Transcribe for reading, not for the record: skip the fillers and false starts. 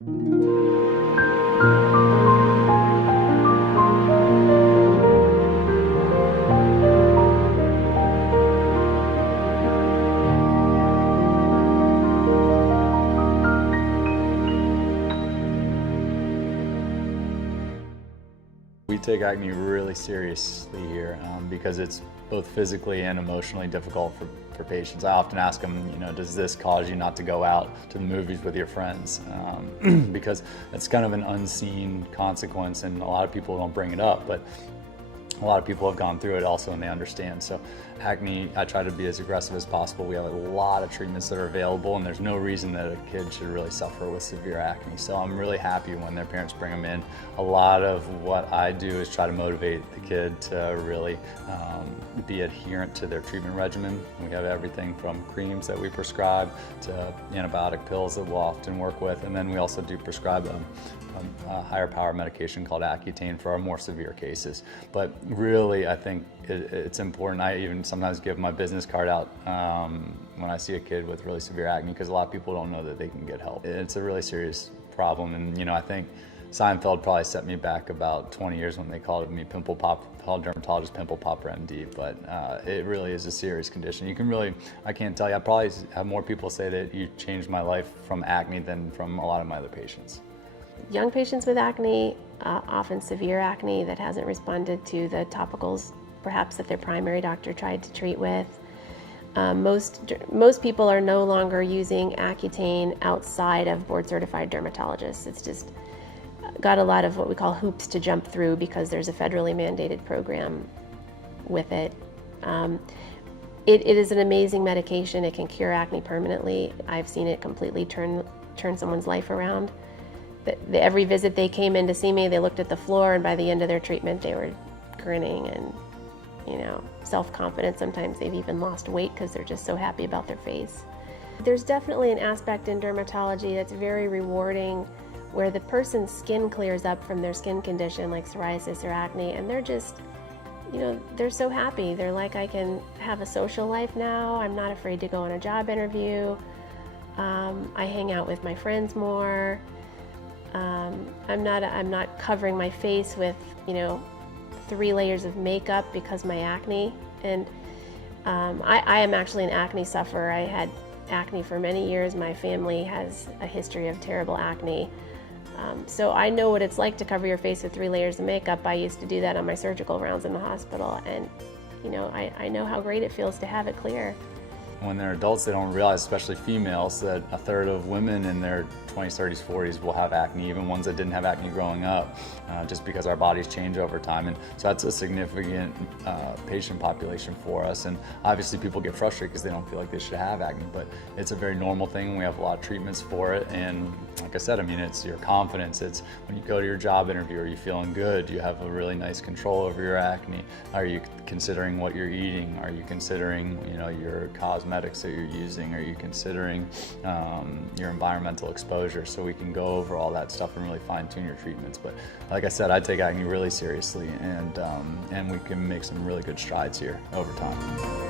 We take acne really seriously here because it's both physically and emotionally difficult for patients. I often ask them, does this cause you not to go out to the movies with your friends? Because it's kind of an unseen consequence, and a lot of people don't bring it up, but a lot of people have gone through it also and they understand. So acne, I try to be as aggressive as possible. We have a lot of treatments that are available, and there's no reason that a kid should really suffer with severe acne. So I'm really happy when their parents bring them in. A lot of what I do is try to motivate the kid to really be adherent to their treatment regimen. We have everything from creams that we prescribe to antibiotic pills that we'll often work with, and then we also do prescribe a higher power medication called Accutane for our more severe cases. But really, I think it's important. I even sometimes give my business card out when I see a kid with really severe acne, because a lot of people don't know that they can get help. It's a really serious problem, and I think Seinfeld probably set me back about 20 years when they called me dermatologist pimple popper MD, but it really is a serious condition. I can't tell you, I probably have more people say that you changed my life from acne than from a lot of my other patients. Young patients with acne, often severe acne that hasn't responded to the topicals perhaps that their primary doctor tried to treat with. Most people are no longer using Accutane outside of board-certified dermatologists. It's just got a lot of what we call hoops to jump through because there's a federally mandated program with it. It is an amazing medication. It can cure acne permanently. I've seen it completely turn someone's life around. Every visit they came in to see me, they looked at the floor, and by the end of their treatment they were grinning and self-confident. Sometimes they've even lost weight because they're just so happy about their face. There's definitely an aspect in dermatology that's very rewarding where the person's skin clears up from their skin condition like psoriasis or acne, and they're just, they're so happy. They're like, I can have a social life now. I'm not afraid to go on a job interview. I hang out with my friends more. I'm not covering my face with 3 layers of makeup because my acne. And I am actually an acne sufferer. I had acne for many years. My family has a history of terrible acne. So I know what it's like to cover your face with 3 layers of makeup. I used to do that on my surgical rounds in the hospital, and I know how great it feels to have it clear. When they're adults, they don't realize, especially females, that a third of women in their 20s, 30s, 40s will have acne, even ones that didn't have acne growing up, just because our bodies change over time. And so that's a significant patient population for us. And obviously people get frustrated because they don't feel like they should have acne, but it's a very normal thing. We have a lot of treatments for it. And like I said, it's your confidence. It's when you go to your job interview, are you feeling good? Do you have a really nice control over your acne? Are you considering what you're eating? Are you considering, your cosmetics that you're using? Are you considering your environmental exposure? So we can go over all that stuff and really fine-tune your treatments. But like I said, I take acne really seriously, and we can make some really good strides here over time.